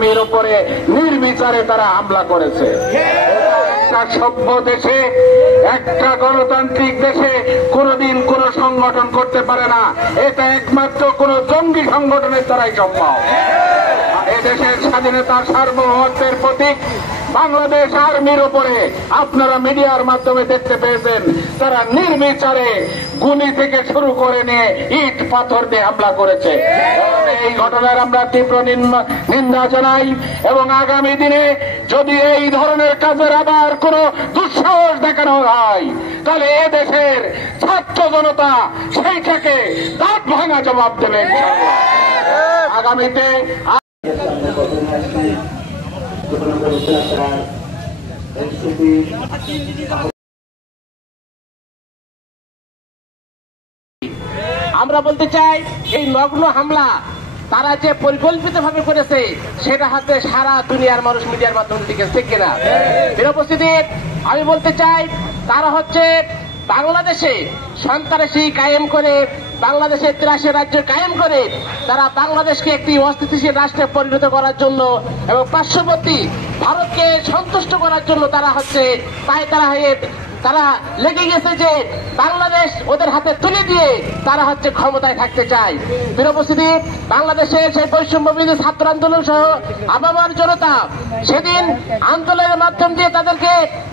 মেয়ের উপরে নির্বিচারে তারা হামলা করেছে। একটা সভ্য দেশে, একটা গণতান্ত্রিক দেশে কোনদিন কোন সংগঠন করতে পারে না। এটা একমাত্র কোন জঙ্গি সংগঠনের দ্বারাই সম্ভব। এদেশের স্বাধীনতার সার্বভৌমত্বের প্রতীক বাংলাদেশ আর্মির উপরে আপনারা মিডিয়ার মাধ্যমে দেখতে পেয়েছেন, তারা নির্বিচারে গুলি থেকে শুরু করে নিয়ে ইট পাথর দিয়ে হামলা করেছে। এই ঘটনার আমরা তীব্র নিন্দা জানাই এবং আগামী দিনে যদি এই ধরনের কাজের আবার কোন দুঃসাহস দেখানো হয় তাহলে এদেশের ছাত্র জনতা সেইটাকে দাঁত ভাঙা জবাব দেবে আগামীতে। আমরা বলতে চাই এই নগ্ন হামলা তারা যে পরিকল্পিতভাবে করেছে সেটা হাতে সারা দুনিয়ার মানুষ মিডিয়ার মাধ্যমে দেখেছে কিনা। এর উপস্থিতি আমি বলতে চাই তারা হচ্ছে বাংলাদেশে সন্ত্রাসী কায়েম করে, বাংলাদেশের 83 রাজ্য কায়েম করে তারা বাংলাদেশকে একটি অস্থিতিশীল রাষ্ট্রে পরিণত করার জন্য এবং পার্শ্ববর্তী ভারতকে সন্তুষ্ট করার জন্য তারা হচ্ছে তারা লেগে গেছে যে বাংলাদেশ ওদের হাতে তুলে দিয়ে তারা হচ্ছে ক্ষমতায় থাকতে চায়। প্রিয় উপস্থিতি, বাংলাদেশের সেই বৈষম্য বিরোধী ছাত্র আন্দোলন সহ আপামর জনতা সেদিন আন্দোলনের মাধ্যম দিয়ে তাদেরকে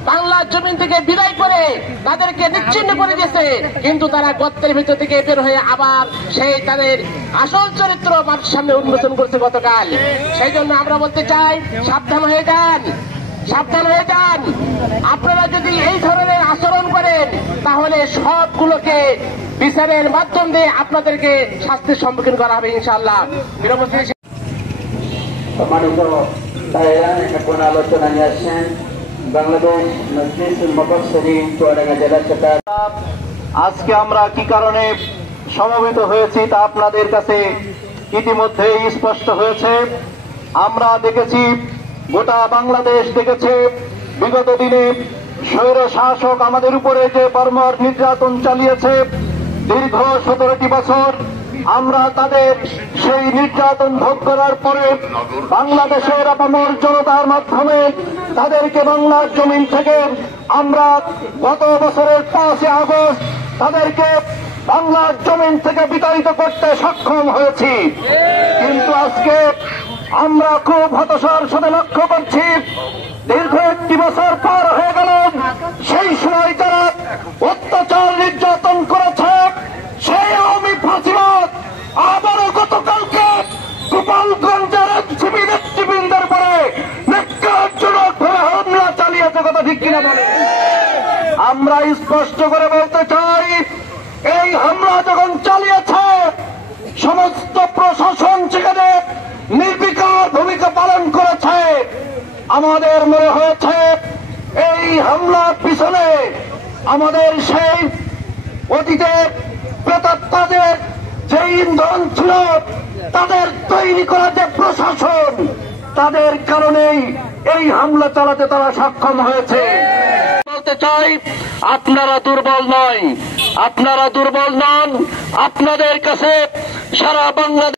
বাংলার জমিন থেকে বিদায় করে তাদেরকে নিশ্চিহ্ন করে দিয়েছে, কিন্তু তারা গর্তের ভিতর থেকে বের হয়ে আবার সেই তাদের আসল চরিত্র মানুষের সামনে উন্মোচন করছে গতকাল। সেই জন্য আমরা বলতে চাই সাবধান হয়ে যান, সাবধান হয়ে যান। আপনারা যদি এই ধরনের আচরণ করেন তাহলে সবগুলোকে বিচারের মাধ্যম দিয়ে আপনাদেরকে শাস্তির সম্মুখীন করা হবে ইনশাআল্লাহ। সম্মানিত ভাইয়েরা, এখন আলোচনা নিয়ে আসছেন বাংলাদেশ মজলিসুল মুফাসসিরিন চুয়াডাঙ্গা জেলা শাখা। আজকে আমরা কি কারণে সমবেত হয়েছি তা আপনাদের কাছে ইতিমধ্যেই স্পষ্ট হয়েছে। আমরা দেখেছি, গোটা বাংলাদেশ দেখেছে বিগত দিনে স্বৈর শাসক আমাদের উপরে যে বর্বর নির্যাতন চালিয়েছে দীর্ঘ 17টি বছর। আমরা তাদের সেই নির্যাতন ভোগ করার পরে বাংলাদেশের আপামর জনতার মাধ্যমে তাদেরকে বাংলার জমিন থেকে আমরা গত বছরের 5 আগস্ট তাদেরকে বাংলার জমিন থেকে বিতাড়িত করতে সক্ষম হয়েছি। কিন্তু আজকে আমরা খুব হতাশার সাথে লক্ষ্য করছি, দীর্ঘ 1 বছর পার হয়ে গেল, সেই সময় তারা অত্যাচার নির্যাতন করেছে সেই আওয়ামী ফাঁসিবাদ আবারও গতকালকে গোপালগঞ্জের এনসিপি নেতৃবৃন্দের পরে নিষ্কারজনকভাবে হামলা চালিয়েছে। কথা ঠিক কিনা বলে? আমরা স্পষ্ট করে বলতে চাই, এই হামলা যখন চালিয়েছে সমস্ত প্রশাসন সেখানে নির্বিকার ভূমিকা পালন করেছে। আমাদের মনে হয়েছে এই হামলার পিছনে আমাদের সেই অতীতের প্রেতাত্মাদের যে ইন্ধন ছিল, তাদের তৈরি করা যে প্রশাসন, তাদের কারণেই এই হামলা চালাতে তারা সক্ষম হয়েছে। বলতে চাই, আপনারা দুর্বল নয়, আপনারা দুর্বল নন। আপনাদের কাছে সারা বাংলাদেশ